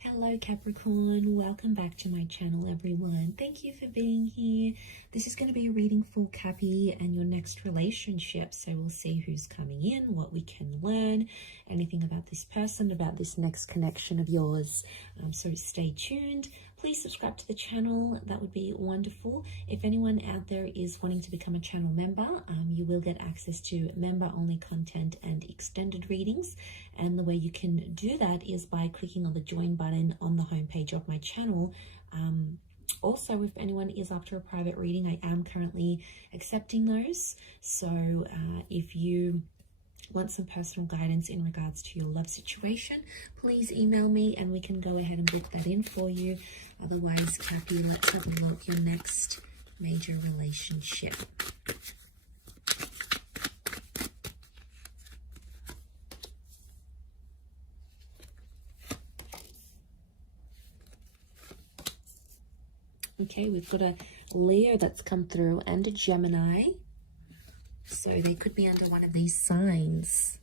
Hello Capricorn, welcome back to my channel everyone. Thank you for being here. This is going to be a reading for Cappy and your next relationship. So we'll see who's coming in, what we can learn, anything about this person, about this next connection of yours. So stay tuned. Please subscribe to the channel. That would be wonderful. If anyone out there is wanting to become a channel member, you will get access to member-only content and extended readings. And the way you can do that is by clicking on the join button on the homepage of my channel. Also, if anyone is after a private reading, I am currently accepting those. So if you want some personal guidance in regards to your love situation, please email me and we can go ahead and book that in for you. Otherwise, Cappy, let's have a look. Your next major relationship. Okay, we've got a Leo that's come through and a Gemini. So they could be under one of these signs.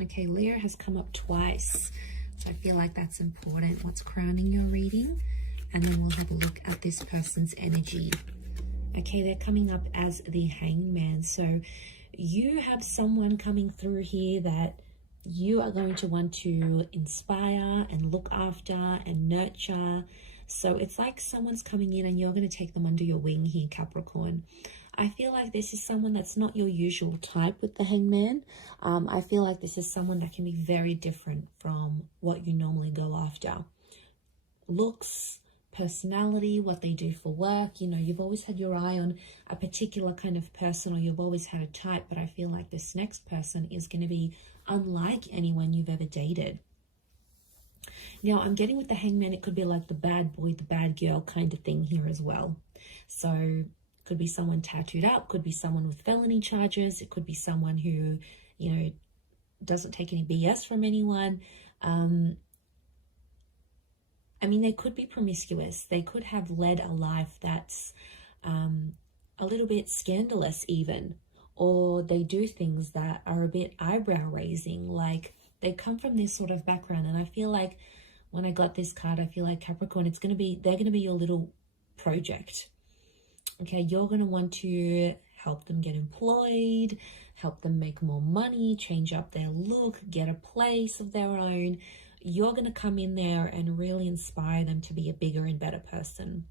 Okay, Leo has come up twice. So I feel like that's important. What's crowning your reading? And then we'll have a look at this person's energy. Okay, they're coming up as the Hangman. So you have someone coming through here that you are going to want to inspire and look after and nurture. So it's like someone's coming in and you're going to take them under your wing here, Capricorn. I feel like this is someone that's not your usual type with the Hangman. I feel like this is someone that can be very different from what you normally go after. Looks, personality, what they do for work. You know, you've always had your eye on a particular kind of person, or you've always had a type, but I feel like this next person is going to be unlike anyone you've ever dated. Now, I'm getting with the Hangman, it could be like the bad boy, the bad girl kind of thing here as well. So could be someone tattooed up, could be someone with felony charges, it could be someone who, you know, doesn't take any BS from anyone. I mean, they could be promiscuous. They could have led a life that's a little bit scandalous even, or they do things that are a bit eyebrow raising. Like they come from this sort of background. And I feel like when I got this card, I feel like Capricorn, they're going to be your little project. Okay, you're going to want to help them get employed, help them make more money, change up their look, get a place of their own. You're going to come in there and really inspire them to be a bigger and better person.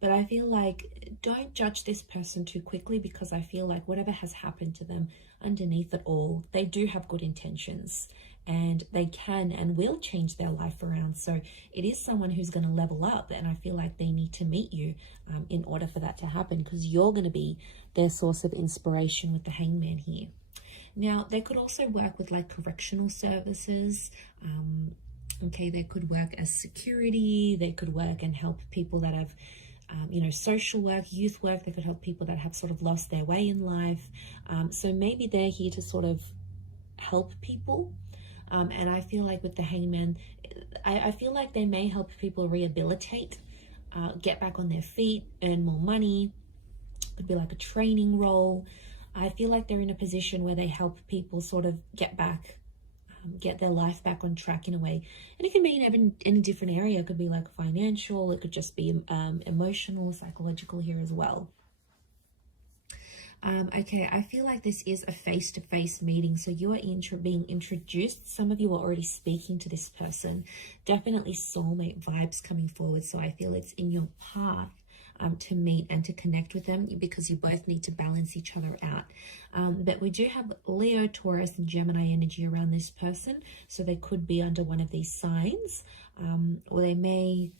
But I feel like don't judge this person too quickly, because I feel like whatever has happened to them, underneath it all, they do have good intentions and they can and will change their life around. So it is someone who's going to level up, and I feel like they need to meet you in order for that to happen, because you're going to be their source of inspiration with the Hangman here. Now, they could also work with like correctional services. Okay, they could work as security. They could work and help people that have, you know, social work, youth work. They could help people that have sort of lost their way in life. So maybe they're here to sort of help people. And I feel like with the Hangman, I feel like they may help people rehabilitate, get back on their feet, earn more money. Could be like a training role. I feel like they're in a position where they help people sort of get back, get their life back on track in a way. And it can be in any different area. It could be like financial, it could just be emotional, psychological here as well. Okay, I feel like this is a face-to-face meeting. So you are being introduced. Some of you are already speaking to this person. Definitely soulmate vibes coming forward. So I feel it's in your path to meet and to connect with them, because you both need to balance each other out. But we do have Leo, Taurus, and Gemini energy around this person. So they could be under one of these signs, or you may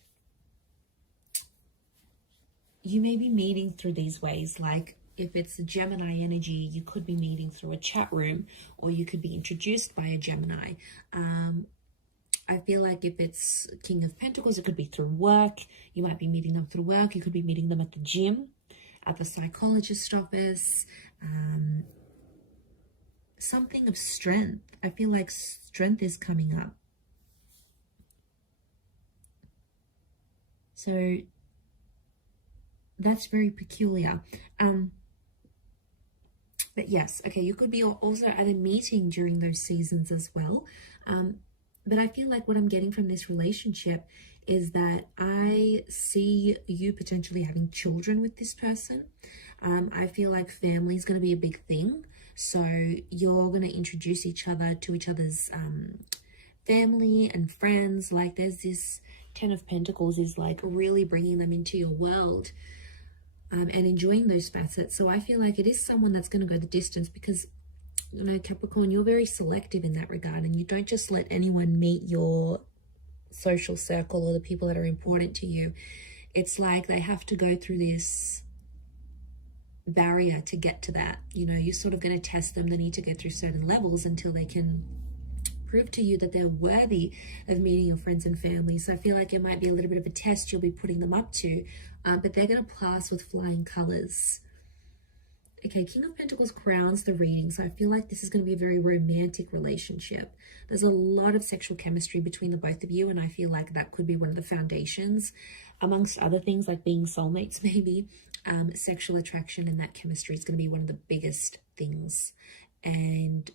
be meeting through these ways. Like if it's a Gemini energy, you could be meeting through a chat room, or you could be introduced by a Gemini. I feel like if it's King of Pentacles, it could be through work. You might be meeting them through work. You could be meeting them at the gym, at the psychologist office. Something of strength. I feel like strength is coming up. So that's very peculiar. But yes, okay, you could be also at a meeting during those seasons as well. But I feel like what I'm getting from this relationship is that I see you potentially having children with this person. I feel like family is going to be a big thing. So you're going to introduce each other to each other's family and friends. Like there's this 10 of Pentacles is like really bringing them into your world. And enjoying those facets. So I feel like it is someone that's going to go the distance because, you know, Capricorn, you're very selective in that regard, and you don't just let anyone meet your social circle or the people that are important to you. It's like they have to go through this barrier to get to that. You know, you're sort of going to test them. They need to go through certain levels until they can prove to you that they're worthy of meeting your friends and family. So I feel like it might be a little bit of a test you'll be putting them up to, but they're going to pass with flying colors. Okay, King of Pentacles crowns the reading. So I feel like this is going to be a very romantic relationship. There's a lot of sexual chemistry between the both of you, and I feel like that could be one of the foundations, amongst other things like being soulmates maybe. Sexual attraction and that chemistry is going to be one of the biggest things. And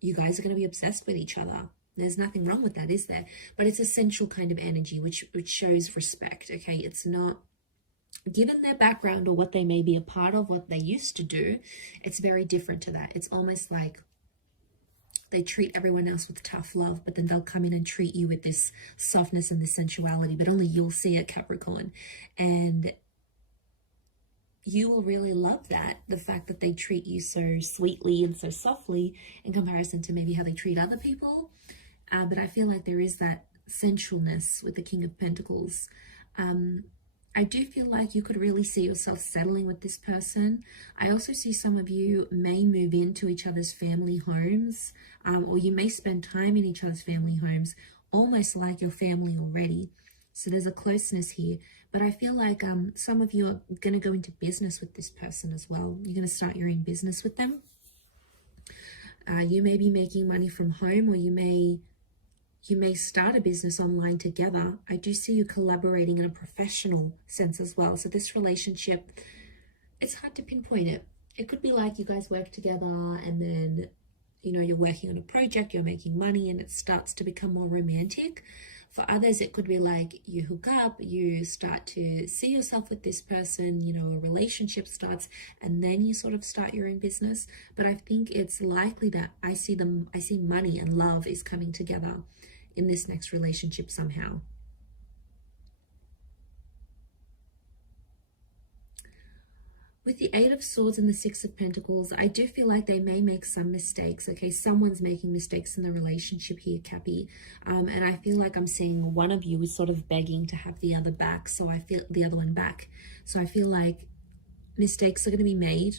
you guys are going to be obsessed with each other. There's nothing wrong with that, is there? But it's a sensual kind of energy, which shows respect, okay? It's not, given their background or what they may be a part of, what they used to do, it's very different to that. It's almost like they treat everyone else with tough love, but then they'll come in and treat you with this softness and this sensuality, but only you'll see it, Capricorn. And you will really love that, the fact that they treat you so sweetly and so softly in comparison to maybe how they treat other people. But I feel like there is that sensualness with the King of Pentacles. I do feel like you could really see yourself settling with this person. I also see some of you may move into each other's family homes, or you may spend time in each other's family homes, almost like your family already. So there's a closeness here. But I feel like some of you are going to go into business with this person as well. You're going to start your own business with them. You may be making money from home, or you may start a business online together. I do see you collaborating in a professional sense as well. So this relationship, it's hard to pinpoint it. It could be like you guys work together and then, you know, you're working on a project, you're making money, and it starts to become more romantic. For others, it could be like you hook up, you start to see yourself with this person, you know, a relationship starts, and then you sort of start your own business. But I think it's likely that I see money and love is coming together in this next relationship somehow. With the Eight of Swords and the Six of Pentacles, I do feel like they may make some mistakes. Okay, someone's making mistakes in the relationship here, Cappy. And I feel like I'm seeing one of you is sort of begging to have the other back. So I feel the other one back. So I feel like mistakes are going to be made.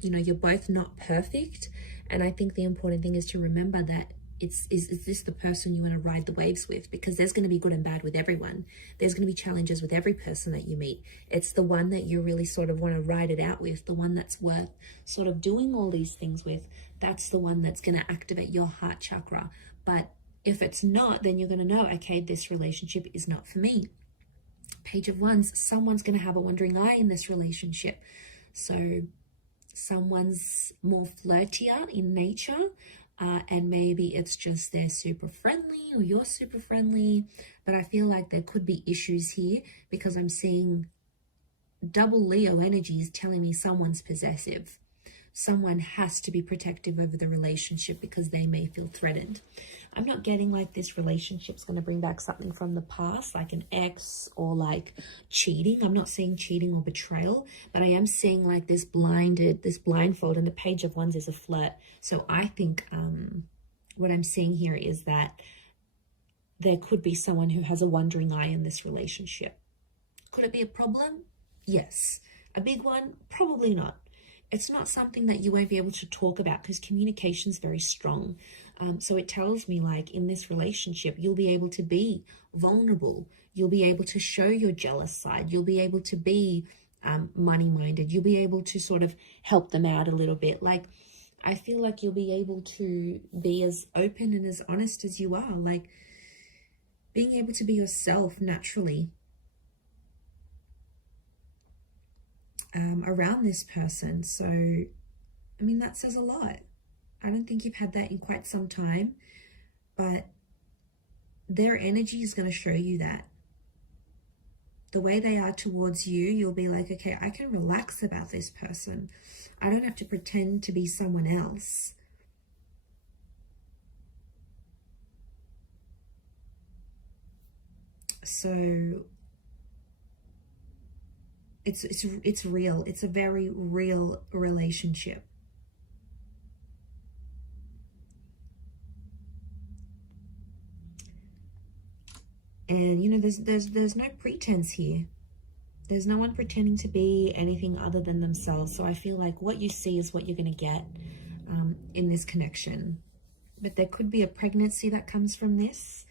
You know, you're both not perfect. And I think the important thing is to remember that is this the person you want to ride the waves with? Because there's going to be good and bad with everyone. There's going to be challenges with every person that you meet. It's the one that you really sort of want to ride it out with, the one that's worth sort of doing all these things with. That's the one that's going to activate your heart chakra. But if it's not, then you're going to know, okay, this relationship is not for me. Page of Wands, someone's going to have a wandering eye in this relationship. So someone's more flirtier in nature. And maybe it's just they're super friendly or you're super friendly, but I feel like there could be issues here because I'm seeing double Leo energies telling me someone's possessive. Someone has to be protective over the relationship because they may feel threatened. I'm not getting like this relationship's going to bring back something from the past, like an ex or like cheating. I'm not seeing cheating or betrayal, but I am seeing like this blindfold, and the Page of Wands is a flirt. So I think what I'm seeing here is that there could be someone who has a wandering eye in this relationship. Could it be a problem? Yes. A big one? Probably not. It's not something that you won't be able to talk about because communication is very strong. So it tells me like in this relationship, you'll be able to be vulnerable. You'll be able to show your jealous side. You'll be able to be money-minded. You'll be able to sort of help them out a little bit. Like, I feel like you'll be able to be as open and as honest as you are. Like, being able to be yourself naturally around this person. So I mean, that says a lot. I don't think you've had that in quite some time, but their energy is going to show you that. The way they are towards you, you'll be like, okay, I can relax about this person. I don't have to pretend to be someone else. So it's real. It's a very real relationship. And you know, there's no pretense here. There's no one pretending to be anything other than themselves. So I feel like what you see is what you're going to get in this connection. But there could be a pregnancy that comes from this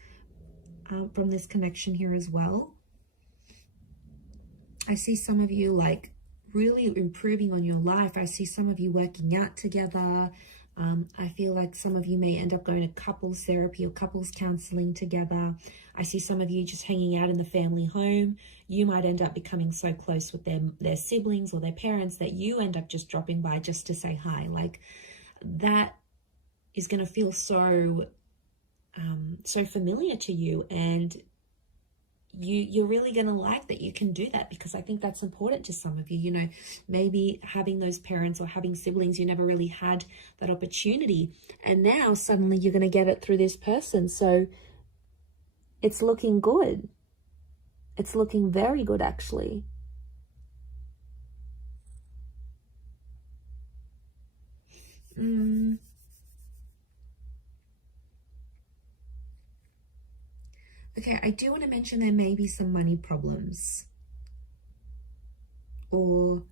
connection here as well. I see some of you like really improving on your life. I see some of you working out together. I feel like some of you may end up going to couples therapy or couples counseling together. I see some of you just hanging out in the family home. You might end up becoming so close with their siblings or their parents that you end up just dropping by just to say hi. Like, that is going to feel so familiar to you, and you're really going to like that you can do that, because I think that's important to some of you. You know, maybe having those parents or having siblings, you never really had that opportunity, and now suddenly you're going to get it through this person. So it's looking good. It's looking very good, actually. Okay, I do want to mention there may be some money problems. Or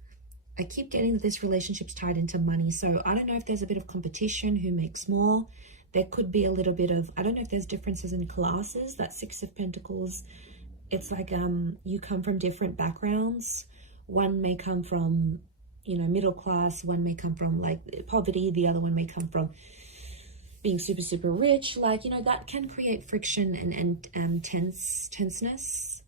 I keep getting that this relationship's tied into money. So I don't know if there's a bit of competition, who makes more. There could be a little bit of, I don't know if there's differences in classes. That Six of Pentacles, it's like you come from different backgrounds. One may come from, you know, middle class. One may come from like poverty. The other one may come from being super, super rich. Like, you know, that can create friction and tenseness,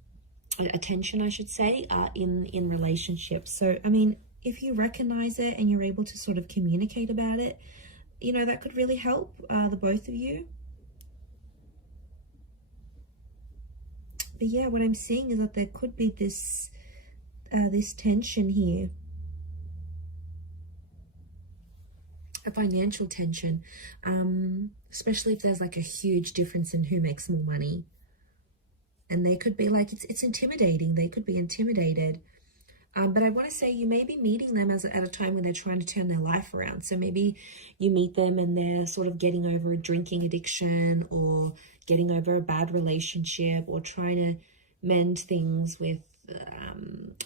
attention, I should say, in relationships. So, I mean, if you recognize it and you're able to sort of communicate about it, you know, that could really help the both of you. But yeah, what I'm seeing is that there could be this tension here. A financial tension, especially if there's like a huge difference in who makes more money. And they could be like, it's intimidating. They could be intimidated. But I want to say you may be meeting them at a time when they're trying to turn their life around. So maybe you meet them and they're sort of getting over a drinking addiction, or getting over a bad relationship, or trying to mend things with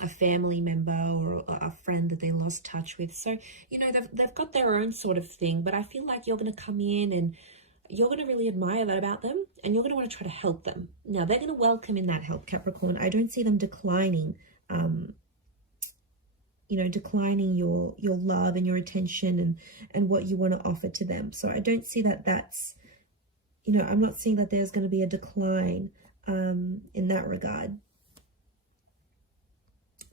a family member or a friend that they lost touch with. So, you know, they've got their own sort of thing, but I feel like you're going to come in and you're going to really admire that about them, and you're going to want to try to help them. Now, they're going to welcome in that help, Capricorn. I don't see them declining, you know, declining your love and your attention and what you want to offer to them. So I don't see that that's, you know, I'm not seeing that there's going to be a decline in that regard.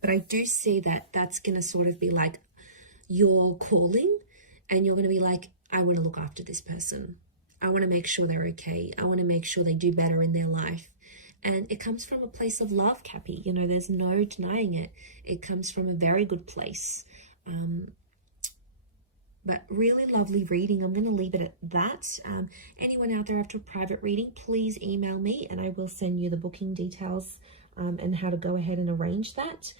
But I do see that that's going to sort of be like your calling, and you're going to be like, I want to look after this person. I want to make sure they're okay. I want to make sure they do better in their life. And it comes from a place of love, Cappy. You know, there's no denying it. It comes from a very good place. But really lovely reading. I'm going to leave it at that. Anyone out there after a private reading, please email me and I will send you the booking details and how to go ahead and arrange that.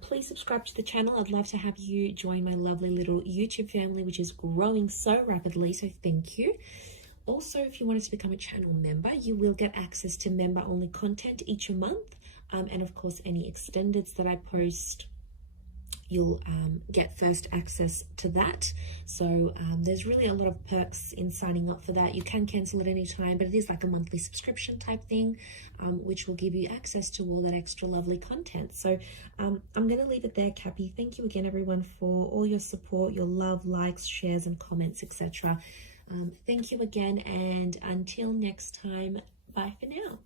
Please subscribe to the channel. I'd love to have you join my lovely little YouTube family, which is growing so rapidly. So thank you. Also, if you wanted to become a channel member, you will get access to member-only content each month. And of course, any extendeds that I post, you'll get first access to that. So there's really a lot of perks in signing up for that. You can cancel at any time, but it is like a monthly subscription type thing, which will give you access to all that extra lovely content. So I'm going to leave it there, Cappy. Thank you again, everyone, for all your support, your love, likes, shares, and comments, etc. Thank you again, and until next time, bye for now.